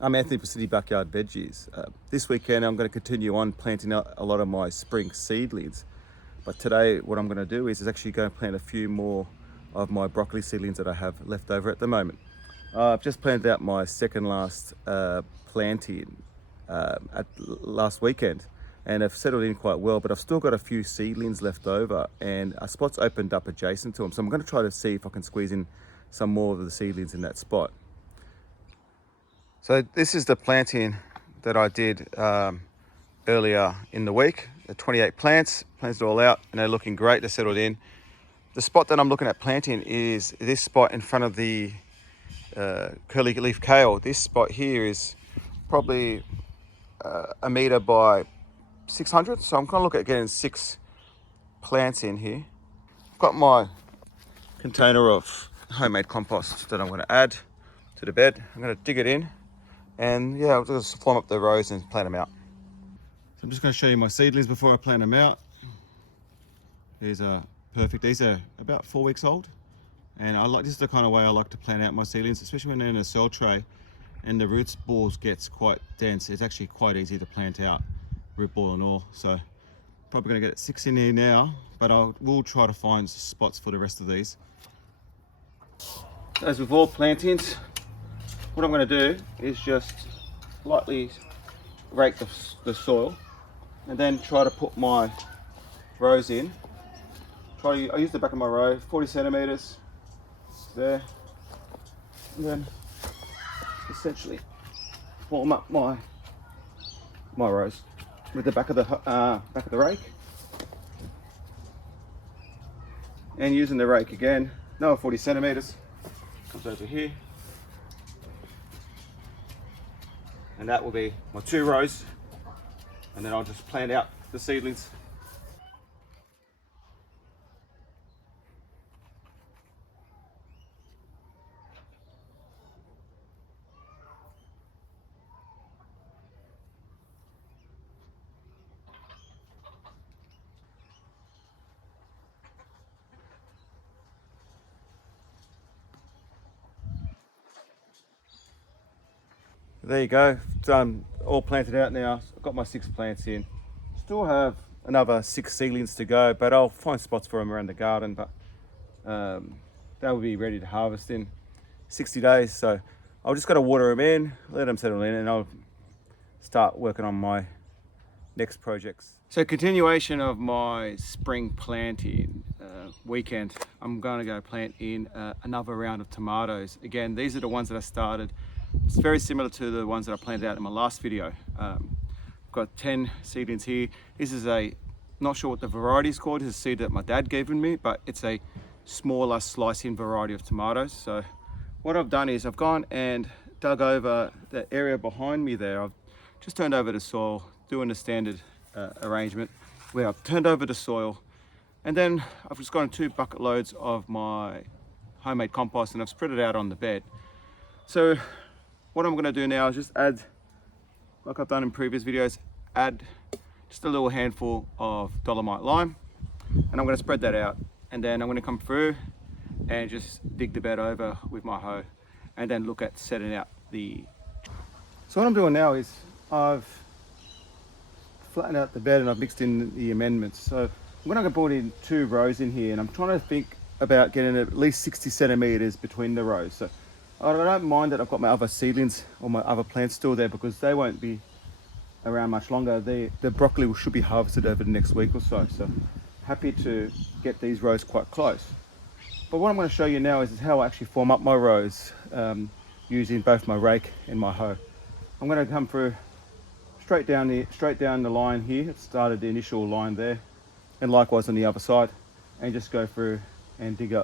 I'm Anthony for City Backyard Veggies. This weekend I'm going to continue on planting a lot of my spring seedlings. But today what I'm going to do is actually going to plant a few more of my broccoli seedlings that I have left over at the moment. I've just planted out my second last planting at last weekend, and have settled in quite well, but I've still got a few seedlings left over and a spot's opened up adjacent to them. So I'm going to try to see if I can squeeze in some more of the seedlings in that spot. So this is the planting that I did earlier in the week. The 28 plants, planted it all out, and they're looking great. They're settled in. The spot that I'm looking at planting is this spot in front of the curly leaf kale. This spot here is probably a meter by 600. So I'm going to look at getting 6 plants in here. I've got my container of homemade compost that I'm going to add to the bed. I'm going to dig it in. And yeah, I'll just form up the rows and plant them out. So I'm just going to show you my seedlings before I plant them out. These are perfect. These are about 4 weeks old. And this is the kind of way I like to plant out my seedlings, especially when they're in a cell tray and the roots balls gets quite dense. It's actually quite easy to plant out, root ball and all. So probably going to get 6 in here now, but we'll try to find spots for the rest of these. As with all plantings, what I'm going to do is just lightly rake the soil and then try to put my rows in. I use the back of my row, 40 centimeters there, and then essentially form up my rows with the back of the rake, and using the rake again, another 40 centimeters comes over here. And that will be my 2 rows, and then I'll just plant out the seedlings. There you go, done, all planted out now. I've got my 6 plants in. Still have another 6 seedlings to go, but I'll find spots for them around the garden, but they will be ready to harvest in 60 days. So I'll just got to water them in, let them settle in, and I'll start working on my next projects. So continuation of my spring planting weekend, I'm going to go plant in another round of tomatoes. Again, these are the ones that I started. It's very similar to the ones that I planted out in my last video. I've got 10 seedlings here. This is not sure what the variety is called. This is a seed that my dad gave me, but it's a smaller slicing variety of tomatoes. So what I've done is I've gone and dug over the area behind me there. I've just turned over the soil, doing the standard arrangement where I've turned over the soil, and then I've just gotten 2 bucket loads of my homemade compost and I've spread it out on the bed. So what I'm going to do now is just add, like I've done in previous videos, add just a little handful of dolomite lime, and I'm going to spread that out, and then I'm going to come through and just dig the bed over with my hoe and then look at setting out the... So what I'm doing now is I've flattened out the bed and I've mixed in the amendments. So I'm going to put in 2 rows in here, and I'm trying to think about getting at least 60 centimeters between the rows. So I don't mind that I've got my other seedlings or my other plants still there, because they won't be around much longer. The broccoli should be harvested over the next week or so. So happy to get these rows quite close. But what I'm going to show you now is how I actually form up my rows using both my rake and my hoe. I'm going to come through straight down the line here. It started the initial line there, and likewise on the other side, and just go through and dig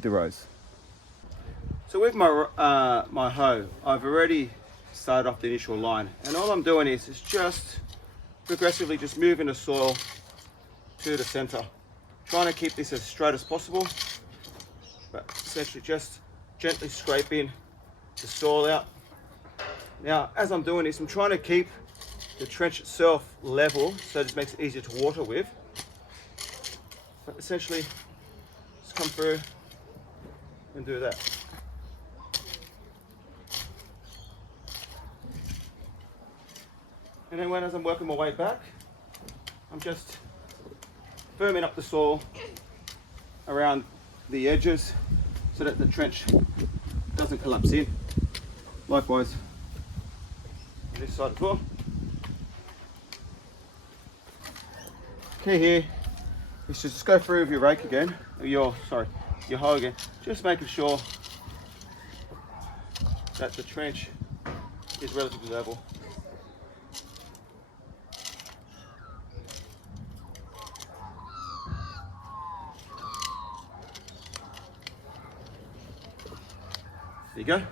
the rows. So with my my hoe, I've already started off the initial line, and all I'm doing is just progressively just moving the soil to the center, trying to keep this as straight as possible, but essentially just gently scraping the soil out. Now, as I'm doing this, I'm trying to keep the trench itself level, so this makes it easier to water with. But essentially, just come through and do that. And then as I'm working my way back, I'm just firming up the soil around the edges so that the trench doesn't collapse in. Likewise, on this side as well. Key here is to just go through with your rake again, or your hoe again, just making sure that the trench is relatively level. There you go.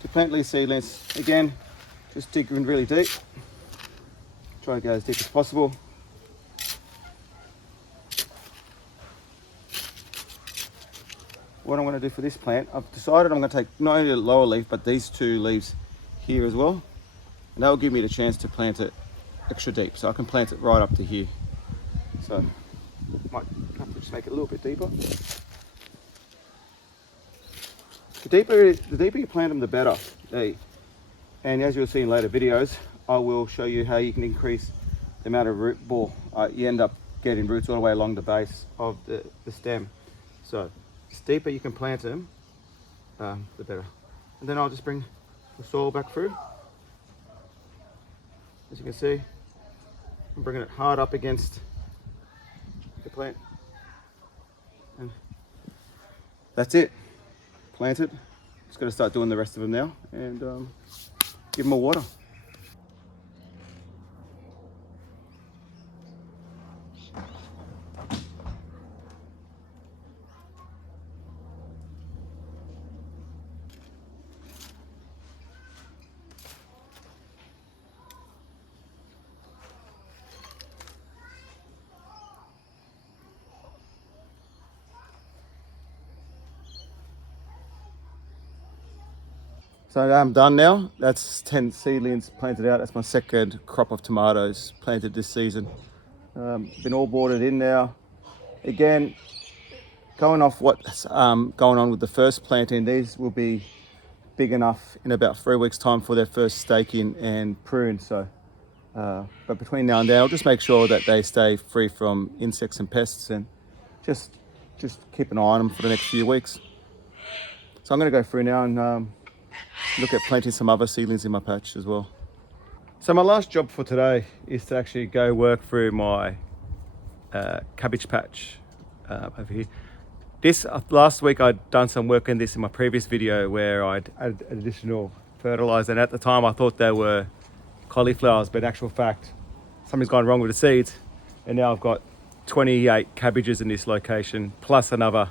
To plant these seedlings, again, just dig in really deep. Try to go as deep as possible. What I'm going to do for this plant, I've decided I'm going to take not only the lower leaf, but these two leaves here as well. And that will give me the chance to plant it extra deep. So I can plant it right up to here. So might have to just make it a little bit deeper. The deeper you plant them, the better. And as you'll see in later videos, I will show you how you can increase the amount of root ball. You end up getting roots all the way along the base of the stem. So the deeper you can plant them, the better. And then I'll just bring the soil back through. As you can see, I'm bringing it hard up against the plant. And that's it. Planted. Just got to start doing the rest of them now and give them more water. So I'm done now. That's 10 seedlings planted out. That's my second crop of tomatoes planted this season. Been all boarded in now. Again, going off what's going on with the first planting, these will be big enough in about 3 weeks' time for their first staking and prune. So, but between now and then, I'll just make sure that they stay free from insects and pests, and just keep an eye on them for the next few weeks. So I'm going to go through now and look at planting some other seedlings in my patch as well. So my last job for today is to actually go work through my cabbage patch over here. This last week I'd done some work in this in my previous video where I'd added additional fertilizer, and at the time I thought they were cauliflowers, but in actual fact something's gone wrong with the seeds, and now I've got 28 cabbages in this location plus another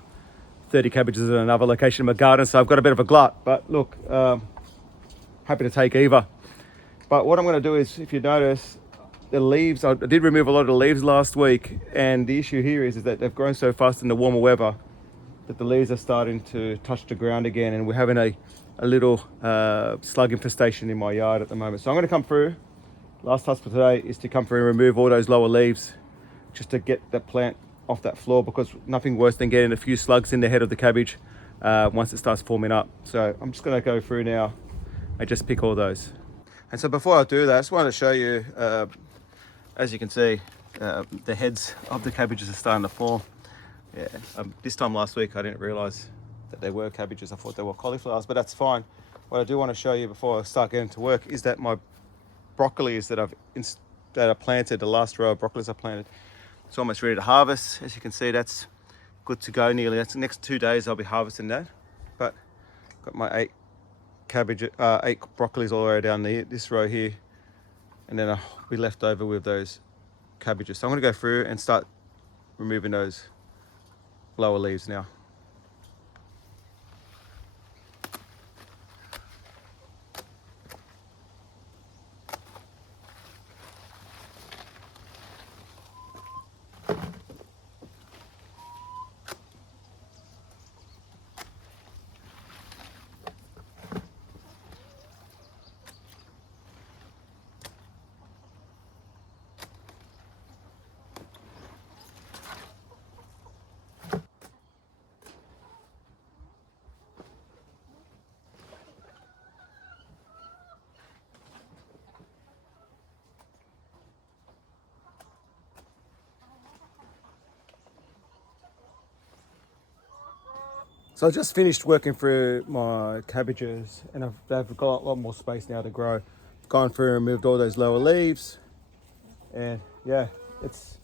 30 cabbages in another location in my garden. So I've got a bit of a glut, but look, happy to take either. But what I'm going to do is, if you notice, the leaves, I did remove a lot of the leaves last week, and the issue here is that they've grown so fast in the warmer weather that the leaves are starting to touch the ground again, and we're having a little slug infestation in my yard at the moment. So I'm going to come through. Last task for today is to come through and remove all those lower leaves just to get that plant off that floor, because nothing worse than getting a few slugs in the head of the cabbage once it starts forming up. So I'm just going to go through now and just pick all those. And so before I do that, I just wanted to show you, as you can see, the heads of the cabbages are starting to form. Yeah, this time last week I didn't realize that they were cabbages. I thought they were cauliflowers, but that's fine. What I do want to show you before I start getting to work is that my broccolis that I planted, the last row of broccolis I planted, it's almost ready to harvest. As you can see, that's good to go nearly. That's the next 2 days I'll be harvesting that. But got my 8 broccolis all the way down this row here, and then I'll be left over with those cabbages. So I'm going to go through and start removing those lower leaves now. So I just finished working through my cabbages, and they've got a lot more space now to grow. Gone through and removed all those lower leaves, and yeah, it's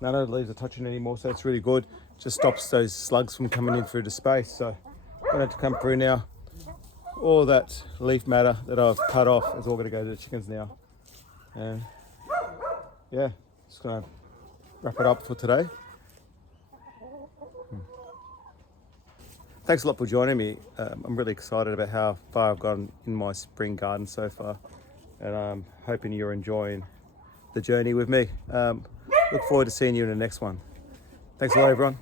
none of the leaves are touching anymore, so it's really good. Just stops those slugs from coming in through the space. So I'm going to come through now. All that leaf matter that I've cut off is all going to go to the chickens now. And yeah, just going to wrap it up for today. Thanks a lot for joining me. I'm really excited about how far I've gone in my spring garden so far, and I'm hoping you're enjoying the journey with me. Look forward to seeing you in the next one. Thanks a lot, everyone.